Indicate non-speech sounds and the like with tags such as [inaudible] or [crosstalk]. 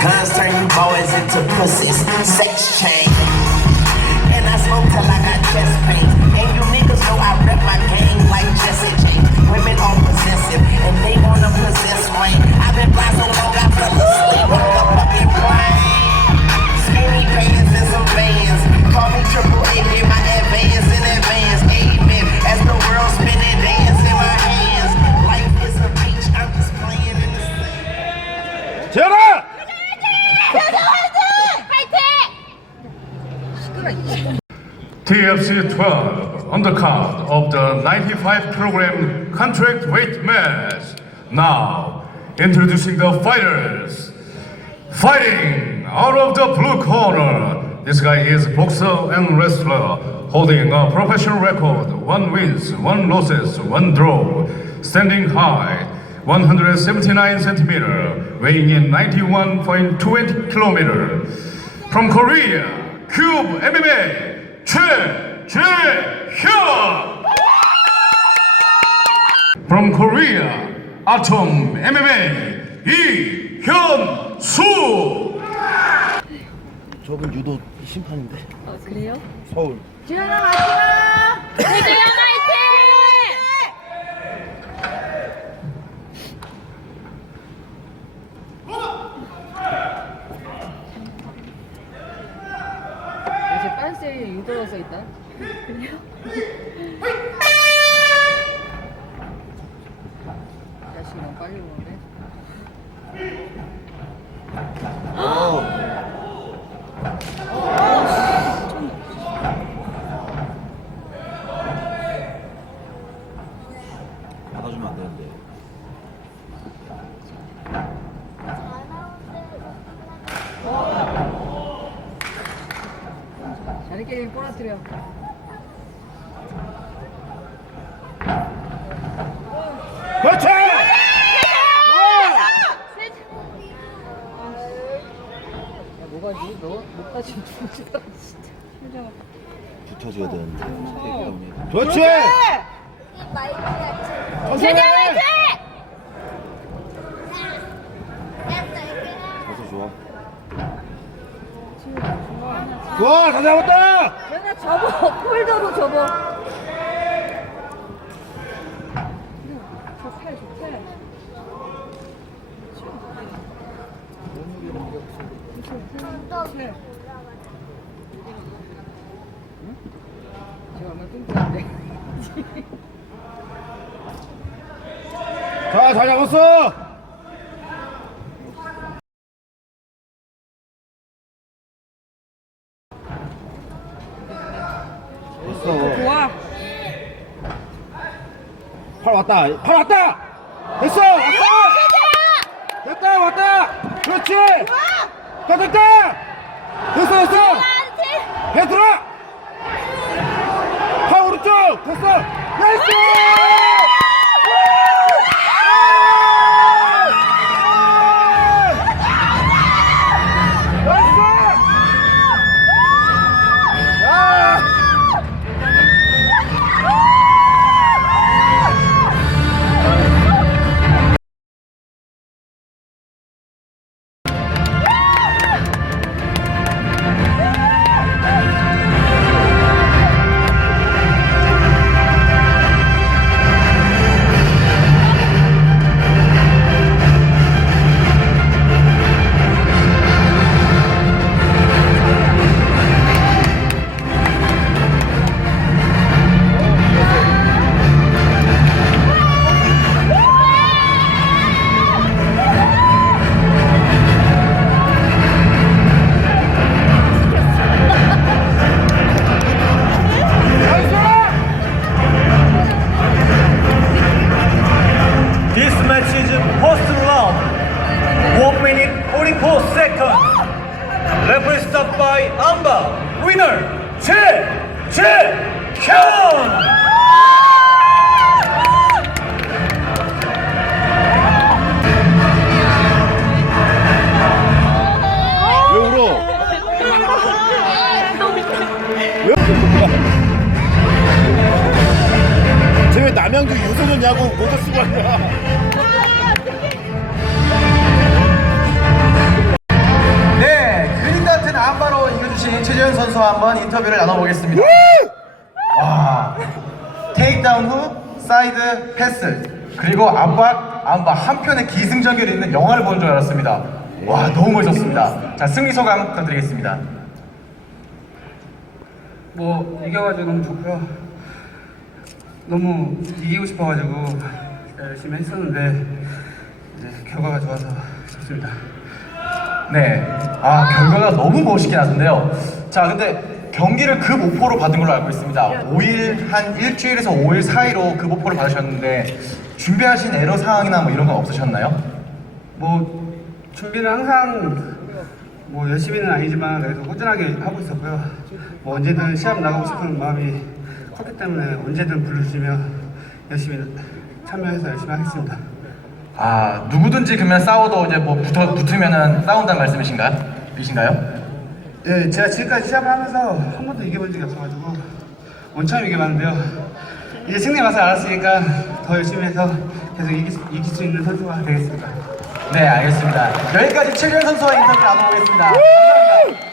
Guns turn you boys into pussies. Sex change. And I smoke till I got chest pain. And you niggas know I rep my game like Jesse James. Women are possessive, and they wanna possess Wayne. I've been blind so long, I fell asleep on the fucking plane. Skinny pants and some vans. Call me triple A, get my advance in advance. Amen. As the world spinning, dance in my hands. Life is a beach, I'm just playing in the sand. 재 TFC 12 undercard of the 95 program contract weight match. Now, introducing the fighters. Fighting out of the blue corner. This guy is boxer and wrestler, holding a professional record: one wins, one losses, one draw. Standing high, 179 centimeter, weighing in 91.20 kilometer. From Korea, Cube MMA, Choi Jae-hyun. From Korea, Atom MMA, Lee Hyun-su. 저분 유도 심판인데 어, 그래요? 서울 주현아 화이팅! 주현아 화이팅! 이제 빤스에 유도로 써 있다. 그래요? [laughs] 자식이 너무 빨리. 받아주면 안 되는데 자리 끼리 꼬라뜨려. 그렇지! 야, 뭐가지? 너? 목까지 죽지다 진짜. 표정. 붙어줘야 되는데 그렇지! 화이팅! 가서 좋아 좋아 다 잡았다! 제가 접어 폴더로 접어. 지금 뚱뚱한데. 자 잘 잡았어 좋아. 팔 왔다 팔 왔다! 됐어! 왔다! 됐다 왔다! 그렇지! 다 됐다! 됐어 됐어! 배 들어! 박재현! 쟤왜 남양주 유소년 야구 모자 쓰고 왔냐? 네, 그림 같은 안바로 선수와 한번 인터뷰를 나눠보겠습니다. 와, 테이크다운 후 사이드 패스 그리고 압박 안박 한편의 기승전결이 있는 영화를 보는 줄 알았습니다. 와 너무 멋있었습니다. 자 승리 소감 부탁드리겠습니다. 뭐 이겨가지고 너무 좋고요. 너무 이기고 싶어가지고 열심히 했었는데 이제 결과가 좋아서 좋습니다. 네, 아 결과가 너무 멋있게 나던데요. 자 근데 경기를 그 목포로 받은 걸로 알고 있습니다. 5일 한 일주일에서 5일 사이로 그 목포를 받으셨는데 준비하신 에러 상황이나 뭐 이런 건 없으셨나요? 뭐 준비는 항상 뭐 열심히는 아니지만 그래도 꾸준하게 하고 있었고요. 뭐 언제든 시합 나가고 싶은 마음이 컸기 때문에 언제든 불러주시면 열심히 참여해서 열심히 하겠습니다. 아 누구든지 그러면 싸워도 이제 뭐 붙어 붙으면은 싸운다는 말씀이신가요? 이신가요? 예, 제가 지금까지 시합을 하면서 한 번도 이겨본 적이 없어가지고 처음 이겨봤는데요. 이제 승리 맛을 알았으니까 더 열심히 해서 계속 이길, 수- 이길 수 있는 선수가 되겠습니다. 네 알겠습니다. 여기까지 최준 선수와 인터뷰 나눠보겠습니다. 감사합니다.